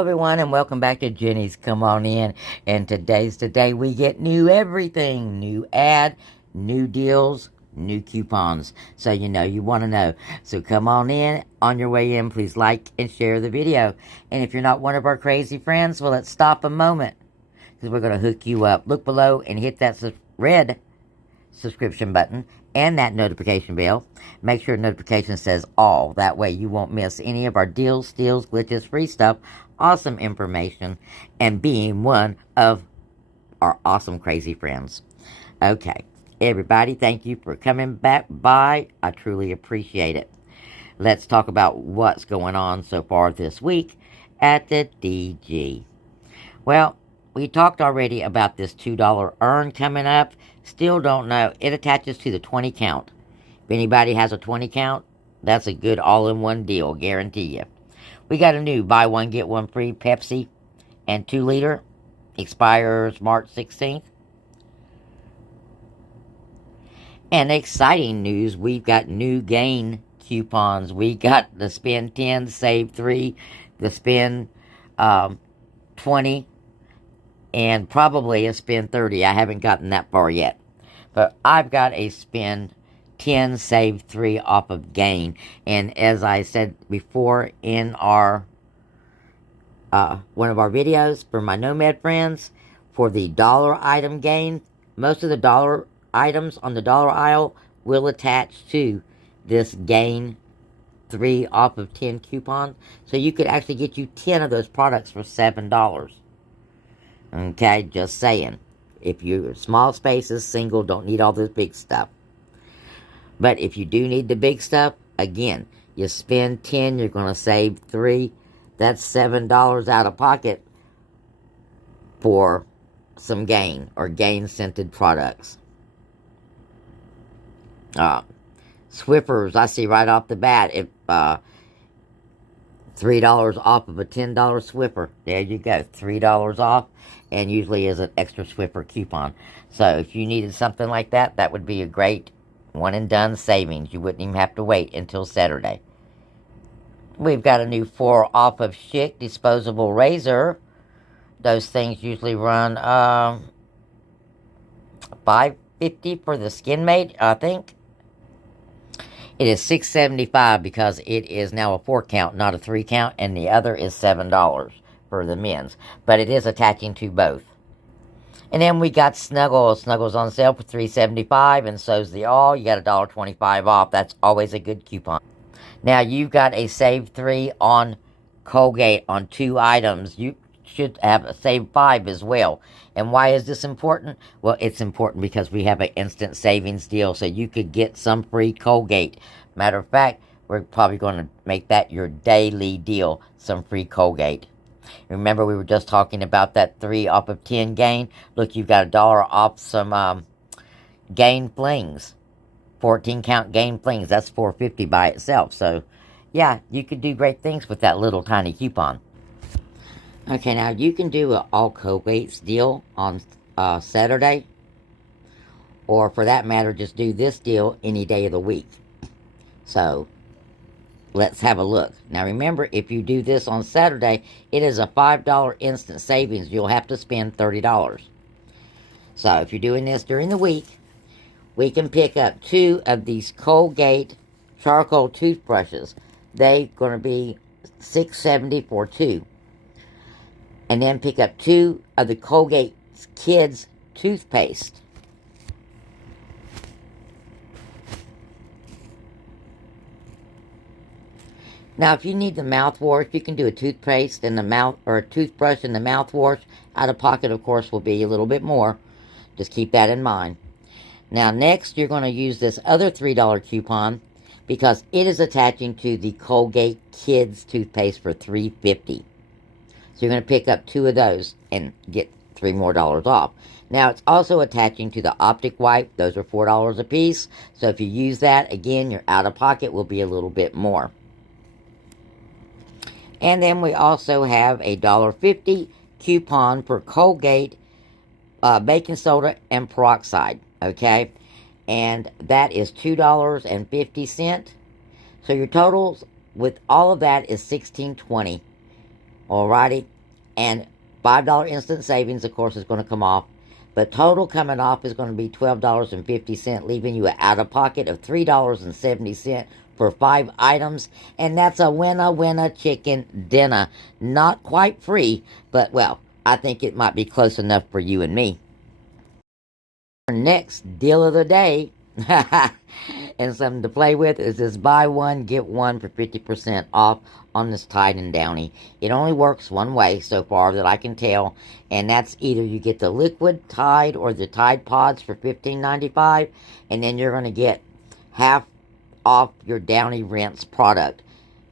Everyone, and welcome back to Jenny's Come On In. And today's the day we get new everything, new ad, new deals, new coupons. So you know you want to know. So come on in. On your way in, please like and share the video. And if you're not one of our crazy friends, well, let's stop a moment because we're going to hook you up. Look below and hit that red subscription button and that notification bell. Make sure notification says all. That way you won't miss any of our deals, steals, glitches, free stuff, awesome information, and being one of our awesome crazy friends. Okay, everybody, thank you for coming back by. I truly appreciate it. Let's talk about what's going on so far this week at the DG. Well, we talked already about this $2 earn coming up. Still don't know. It attaches to the 20 count. If anybody has a 20 count, that's a good all-in-one deal, guarantee you. We got a new buy one, get one free Pepsi and 2 liter. Expires March 16th. And exciting news, we've got new gain coupons. We got the spend 10, save 3, the spend 20, and probably a spend 30. I haven't gotten that far yet. But I've got a spend 10, save 3 off of gain. And as I said before in our one of our videos for my Nomad friends, for the dollar item gain, most of the dollar items on the dollar aisle will attach to this gain 3 off of 10 coupon. So you could actually get you 10 of those products for $7. Okay, just saying. If you're small spaces, single, don't need all this big stuff. But if you do need the big stuff, again, you spend 10, you're going to save 3. That's $7 out of pocket for some gain or gain-scented products. Swiffers, I see right off the bat, if $3 off of a $10 Swiffer. There you go, $3 off, and usually is an extra Swiffer coupon. So if you needed something like that, that would be a great one-and-done savings. You wouldn't even have to wait until Saturday. We've got a new 4 off of Chic disposable razor. Those things usually run $5.50 for the Skin Mate, I think. It is $6.75 because it is now a 4 count, not a 3 count, and the other is $7 for the men's. But it is attaching to both. And then we got Snuggle. Snuggle's on sale for $3.75, and so's the All. You got $1.25 off. That's always a good coupon. Now, you've got a save 3 on Colgate on 2 items. You should have a save 5 as well. And why is this important? Well, it's important because we have an instant savings deal, so you could get some free Colgate. Matter of fact, we're probably going to make that your daily deal, some free Colgate. Remember, we were just talking about that 3 off of 10 gain. Look, you've got $1 off some gain flings. 14 count gain flings. That's $4.50 by itself. So, yeah, you could do great things with that little tiny coupon. Okay, now you can do an all Colgate's deal on Saturday. Or for that matter, just do this deal any day of the week. So, let's have a look. Now remember, if you do this on Saturday, it is a $5 instant savings. You'll have to spend $30. So if you're doing this during the week, we can pick up 2 of these Colgate charcoal toothbrushes. They're going to be $6.70 for 2. And then pick up 2 of the Colgate Kids toothpaste. Now, if you need the mouthwash, you can do a toothpaste and the mouth, or a toothbrush and the mouthwash. Out of pocket, of course, will be a little bit more. Just keep that in mind. Now, next, you're going to use this other $3 coupon because it is attaching to the Colgate Kids toothpaste for $3.50. So you're going to pick up 2 of those and get $3 more off. Now, it's also attaching to the Optic Wipe. Those are $4 a piece. So if you use that, again, your out-of-pocket will be a little bit more. And then we also have a $1.50 coupon for Colgate baking soda and peroxide. Okay? And that is $2.50. So your totals with all of that is $16.20. Alrighty. And $5 instant savings, of course, is going to come off. But total coming off is going to be $12.50, leaving you an out-of-pocket of $3.70 for 5 items. And that's a winner chicken dinner. Not quite free, but, well, I think it might be close enough for you and me. Our next deal of the day, and something to play with, is this buy one, get one for 50% off on this Tide and Downy. It only works one way so far that I can tell, and that's either you get the liquid Tide or the Tide Pods for $15.95, and then you're going to get half off your Downy Rinse product.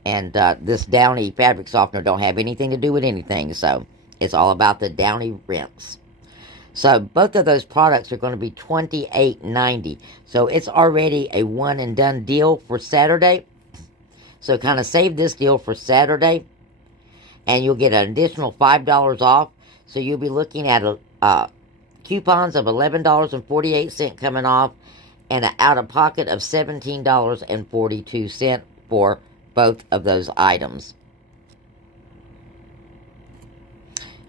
And this Downy fabric softener don't have anything to do with anything, so it's all about the Downy Rinse. So both of those products are going to be $28.90. So it's already a one and done deal for Saturday. So kind of save this deal for Saturday, and you'll get an additional $5 off. So you'll be looking at coupons of $11.48 coming off, and an out-of-pocket of $17.42 for both of those items.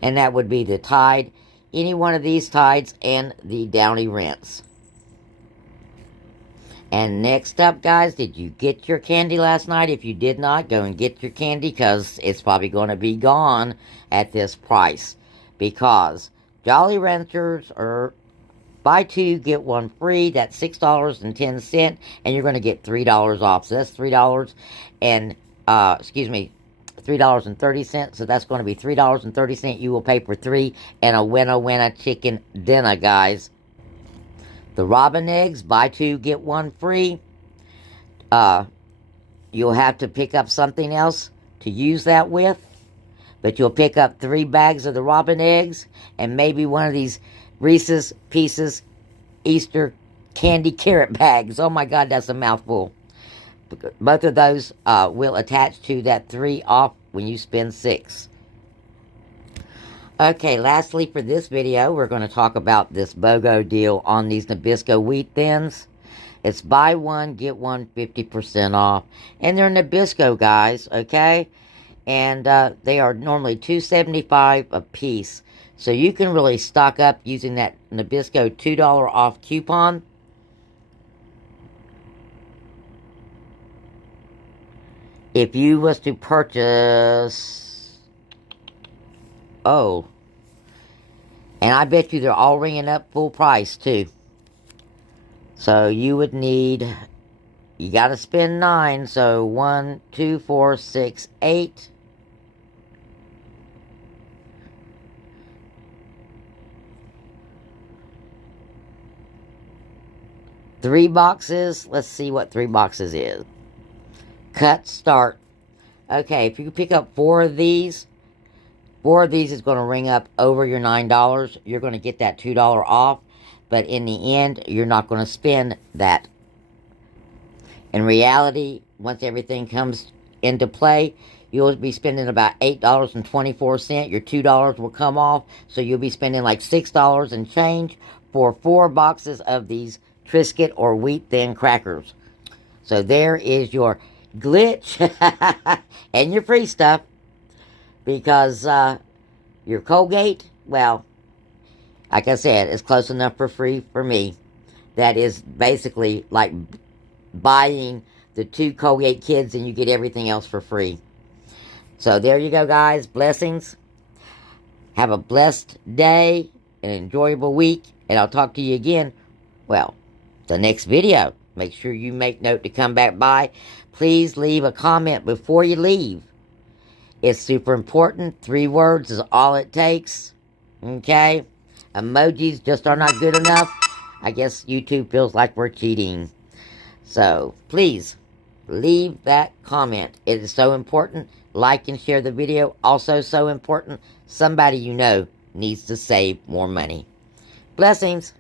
And that would be the Tide, any one of these Tides, and the Downy Rinse. And next up, guys, did you get your candy last night? If you did not, go and get your candy, because it's probably going to be gone at this price. Because Jolly Ranchers are buy two, get one free. That's $6.10, and you're going to get $3 off. So that's $3 and, $3.30. So that's going to be $3.30 you will pay for 3, and a winner chicken dinner, guys. The Robin eggs, buy two, get one free. You'll have to pick up something else to use that with. But you'll pick up 3 bags of the Robin eggs, and maybe one of these Reese's Pieces Easter candy carrot bags. Oh my God, that's a mouthful. Both of those will attach to that 3 off when you spend 6. Okay, lastly for this video, we're going to talk about this BOGO deal on these Nabisco wheat thins. It's buy one, get one 50% off. And they're Nabisco, guys, okay? And they are normally $2.75 a piece. So you can really stock up using that Nabisco $2 off coupon. If you was to purchase... Oh. And I bet you they're all ringing up full price, too. So you would need... You got to spend 9. So 1, 2, 4, 6, 8... 3 boxes. Let's see what 3 boxes is. Cut, start. Okay, if you pick up 4 of these is going to ring up over your $9. You're going to get that $2 off. But in the end, you're not going to spend that. In reality, once everything comes into play, you'll be spending about $8.24. Your $2 will come off. So you'll be spending like $6 and change for 4 boxes of these Triscuit or wheat thin crackers. So there is your glitch and your free stuff. Because your Colgate, well, like I said, it's close enough for free for me. That is basically like buying the 2 Colgate Kids and you get everything else for free. So there you go, guys. Blessings. Have a blessed day, an enjoyable week, and I'll talk to you again, well, the next video. Make sure you make note to come back by. Please leave a comment before you leave. It's super important. 3 words is all it takes. Okay? Emojis just are not good enough. I guess YouTube feels like we're cheating. So, please, leave that comment. It is so important. Like and share the video. Also so important, somebody you know needs to save more money. Blessings.